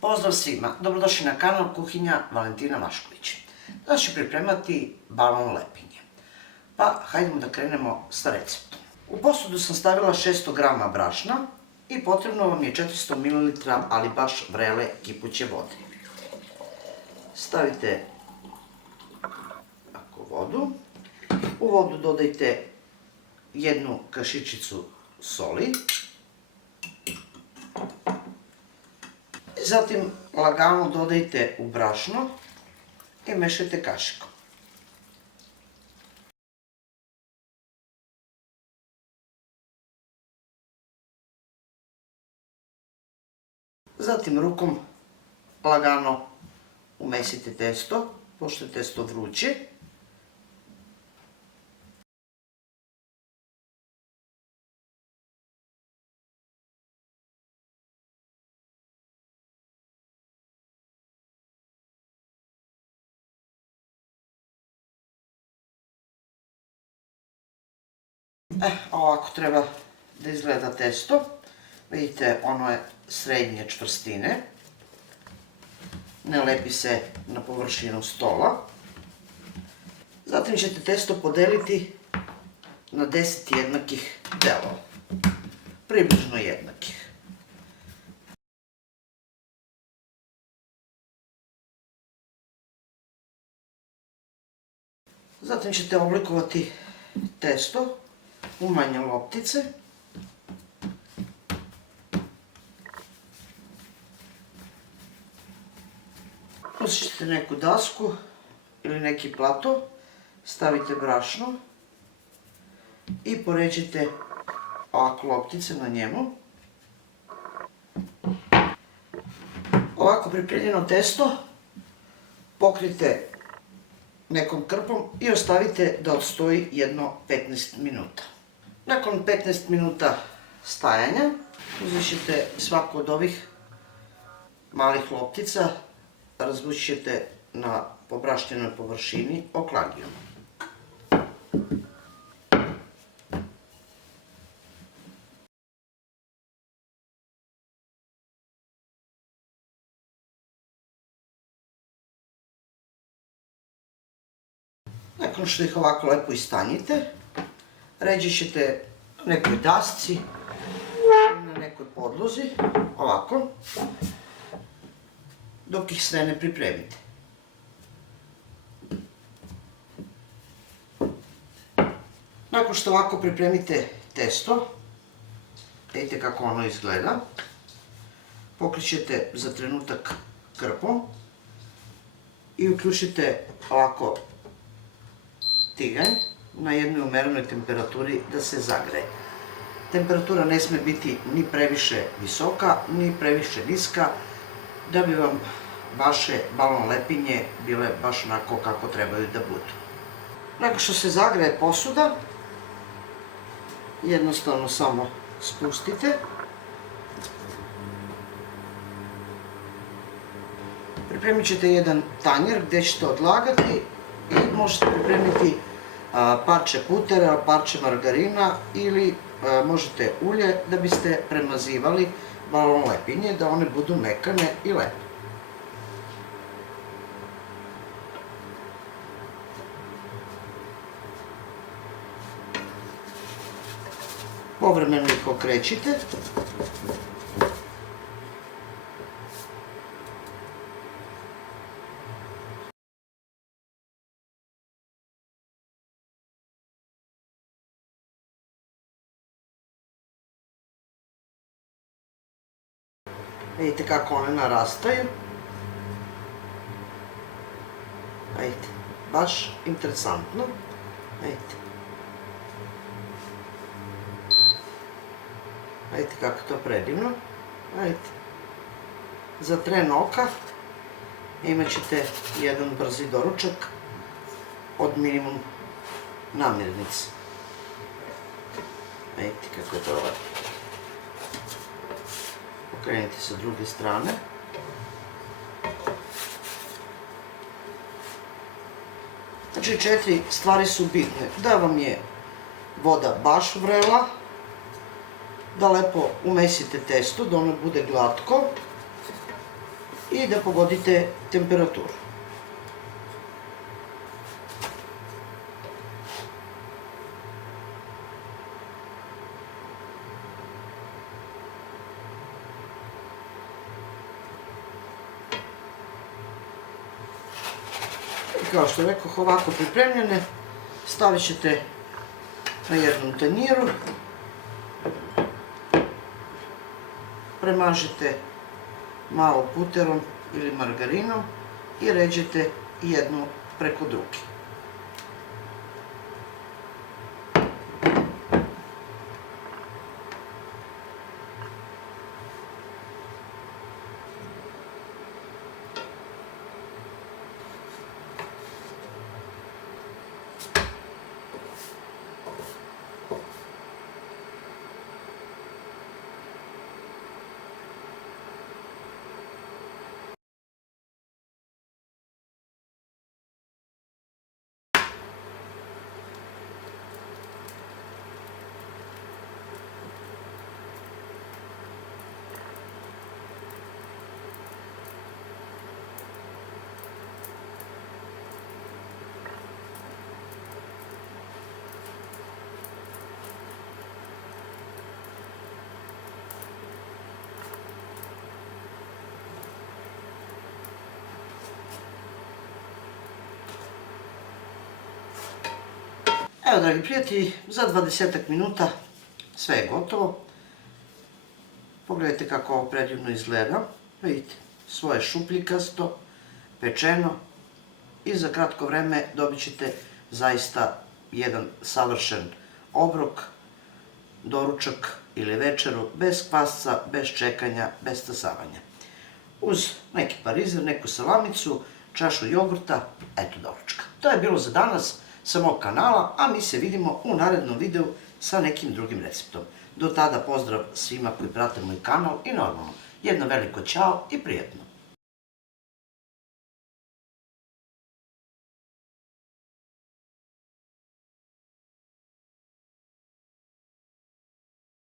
Pozdrav svima, dobrodošli na kanal Kuhinja Valentina Vašković. Danas ću pripremati balon lepinje. Pa, hajdemo da krenemo sa receptom. U posudu sam stavila 600 g brašna i potrebno vam je 400 ml, ali baš vrele kipuće vode. Stavite vodu. U vodu dodajte jednu kašičicu soli. Zatim lagano dodajte u brašno i mešajte kašikom. Zatim rukom lagano umesite testo, pošto je testo vruće. Ovako treba da izgleda testo. Vidite, ono je srednje čvrstine. Ne lepi se na površinu stola. Zatim ćete testo podeliti na 10 jednakih delova. Približno jednakih. Zatim ćete oblikovati testo u manje loptice. Uzet ćete neku dasku ili neki plato, stavite brašno i poređite ovako loptice na njemu. Ovako pripremljeno testo pokrijte nekom krpom i ostavite da odstoji jedno 15 minuta. Nakon 15 minuta stajanja uzet ćete svaku od ovih malih loptica, razvući ćete na pobraštenoj površini oklagijom. Nakon što ih ovako lepo istanjite, ređat ćete na nekoj dasci ili na nekoj podlozi, ovako, dok ih sve ne pripremite. Nakon što ovako pripremite testo, vidite kako ono izgleda, pokrićete za trenutak krpom i uključite ovako tiganj na jednoj umerenoj temperaturi da se zagreje. Temperatura ne sme biti ni previše visoka, ni previše niska, da bi vam vaše balon lepinje bile baš onako kako trebaju da budu. Nakon što se zagreje posuda, jednostavno samo spustite. Pripremit ćete jedan tanjer gdje ćete odlagati i možete pripremiti parče putera, parče margarina ili možete ulje da biste premazivali balon lepinje, da one budu mekane i lepe. Povremeno ih okrećite. Vidite kako one narastaju. Vidite, baš interesantno. Vidite. Vidite kako je to predivno. Vidite. Za tren oka imat ćete jedan brzi doručak od minimum namirnice. Vidite kako je to lepo. Okrenite sa druge strane. Znači, 4 stvari su bitne. Da vam je voda baš vrela, da lepo umesite testo, da ono bude glatko, i da pogodite temperaturu. I kao što rekoh, ovako pripremljene stavit ćete na jednom tanjiru, premažite malo puterom ili margarinom i ređete jednu preko druge. Evo, dragi prijatelji, za 20 minuta sve je gotovo. Pogledajte kako ovo predivno izgleda. Vidite, svoje šupljikasto, pečeno i za kratko vreme dobit ćete zaista jedan savršen obrok, doručak ili večeru, bez kvasca, bez čekanja, bez stasavanja. Uz neki parizer, neku salamicu, čašu jogurta, eto doručka. To je bilo za danas sa mog kanala, a mi se vidimo u narednom videu sa nekim drugim receptom. Do tada pozdrav svima koji prate moj kanal i normalno, jedno veliko ćao i prijetno!